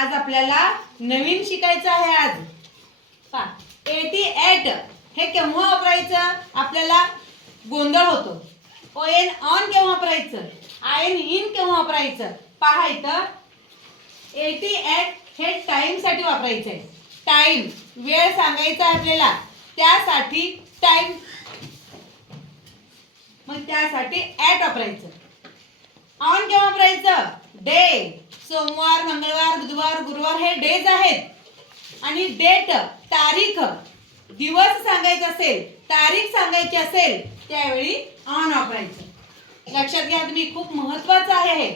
आज आपल्याला नवीन शिकायचं आहे आज. पा एटी एट हे केव्हा वापरायचं? आपल्याला गोंधळ होतो. ओ एन ऑन केव्हा वापरायचं? आय एन इन केव्हा वापरायचं? पहा इथं. एटी एट हे टाइमसाठी वापरायचं आहे टाइम वेळ सांगायचा आपल्याला. त्यासाठी टाइम मग त्यासाठी ऍट वापरायचं. ऑन केव्हा वापरायचं? डे सोमवार मंगळवार बुधवार गुरुवार हे डेज आहेत. आणि डेट तारीख दिवस सांगायचं असेल तारीख सांगायची असेल त्यावेळी ऑन वापरायचं. लक्षात घ्या तुम्ही खूप महत्वाचं आहे हे.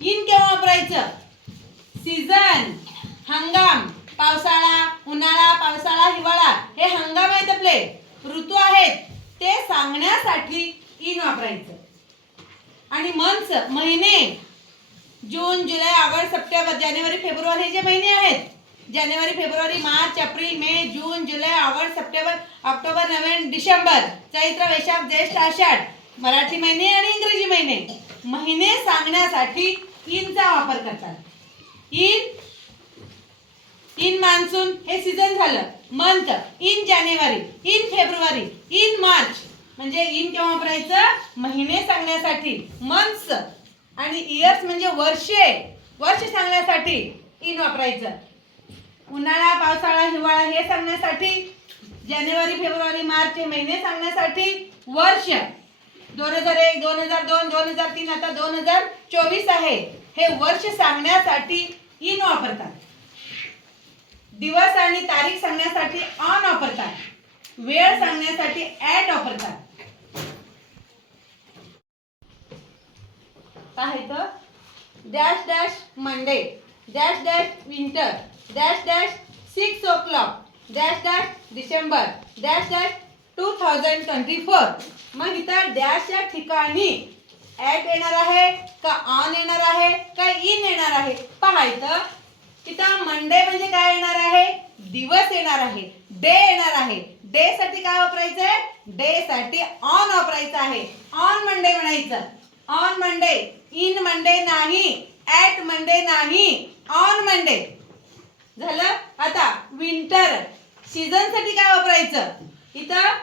इन केव्हा वापरायचं? सीझन हंगाम पावसाळा उन्हाळा पावसाळा हिवाळा हे हंगाम आहेत आपले. ऋतू आहेत. ते सांगण्यासाठी इन वापरायचं. आणि मंथ महिने जून जुलै ऑगस्ट सप्टेंबर जानेवारी फेब्रुवारी हे जे महिने आहेत जानेवारी फेब्रुवारी मार्च एप्रिल मे जून जुलै ऑगस्ट सप्टेंबर ऑक्टोबर नोव्हेंबर डिसेंबर चैत्र वैशाख ज्येष्ठ आषाढ मराठी महिने आणि इंग्रजी महिने. महिने सांगण्यासाठी इनचा वापर करतात. इन इन मान्सून हे सीझन झालं. Month in January in February in March. म्हणजे इन केव्हा वापरायचं? महिने सांगण्यासाठी. मंथ्स आणि इयर्स म्हणजे वर्षे वर्ष सांगण्यासाठी इन वापरायचं. उन्हाळा पावसाळा हिवाळा हे सांगण्यासाठी जानेवारी फेब्रुवारी मार्च हे महिने सांगण्यासाठी वर्ष. दोन हजार एक दोन हजार दोन दोन हजार तीन आता दोन हजार चोवीस आहे. हे वर्ष सांगण्यासाठी इन वापरतात. दिवस आणि तारीख सांगण्यासाठी ऑन वापरतात. वेळ सांगण्यासाठी ऍट वापरतात. पाहायचं dash dash Monday. Dash dash winter. Dash dash six o'clock. Dash dash December. Dash dash two thousand twenty four. मग इथं डॅश या ठिकाणी ॲट येणार आहे का ऑन येणार आहे का इन येणार आहे? पाहायचं तिथं मंडे म्हणजे काय येणार आहे? दिवस येणार आहे. डे येणार आहे. डे साठी काय वापरायचंय? डे साठी ऑन वापरायचं आहे. ऑन मंडे म्हणायचं. ऑन मंडे इन मंडे नाही ऍट मंडे नाही ऑन मंडे झालं? आता विंटर सीझनसाठी काय वापरायचं? इथं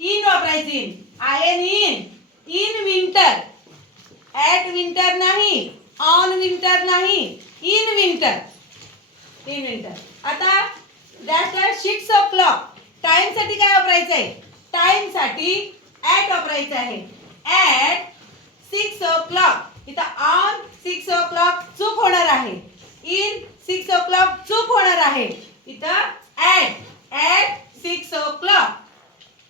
इन वापरायचं in I N in in winter at winter नाही ऑन विंटर नाही इन विंटर इन विंटर आता dash dash six of clock टाईमसाठी काय वापरायचं आहे टाईमसाठी ॲट ऍट वापरायचं आहे. ऍट सिक्स ओ क्लॉक इथं ऑन सिक्स ओ क्लॉक चूक होणार आहे. इन सिक्स ओ क्लॉक चूक होणार आहे. इथं at at six o'clock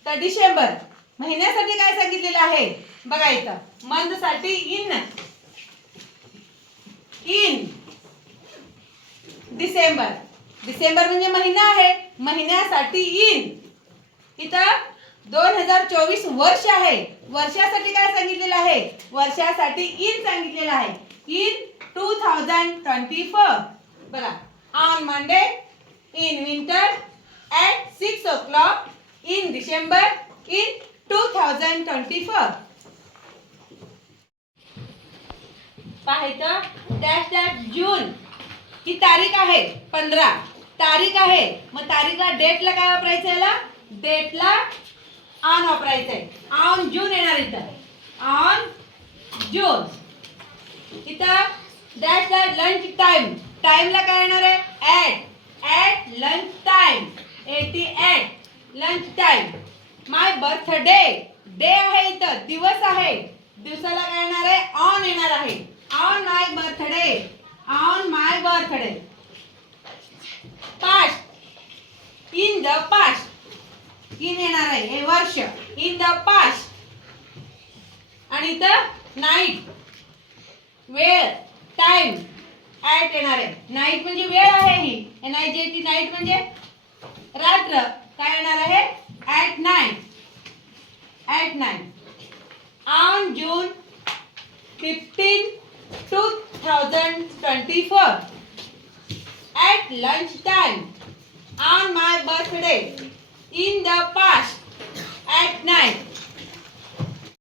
तर डिसेंबर महिन्यासाठी काय सांगितलेलं आहे? बघा इथं मंथसाठी इन इन डिसेंबर. डिसेंबर म्हणजे महिना आहे. महिन्यासाठी इन इथं दोन हजार चोवीस वर्ष आहे. वर्षासाठी काय सांगितलेलं आहे? वर्षासाठी इन सांगितलेलं आहे. In two thousand twenty four बघा on Monday in winter at six o'clock in December in two thousand twenty four पाहायचं? डॅश डॅश जून ही तारीख आहे पंधरा. तारीख आहे. मग तारीखला डेटला काय वापरायचं याला? डेटला ऑन वापरायचं आहे ऑन जून येणार इथं. ऑन जून इथं दॅट द लंच टाइम टाइमला काय येणार आहे? At at lunch time A T at lunch time my birthday day आहे इथं. दिवस आहे. दिवसाला काय येणार आहे? ऑन येणार आहे. On my birthday on my birthday past in the past in येणार आहे. हे वर्ष. इन द पास्ट आणि इथं नाईट वेळ. टाइम ऍट येणार आहे. नाईट म्हणजे वेळ आहे ही. N I J T night म्हणजे रात्र. काय येणार आहे? At nine at nine on June fifteen two thousand twenty four at lunch time on my birthday in the past at night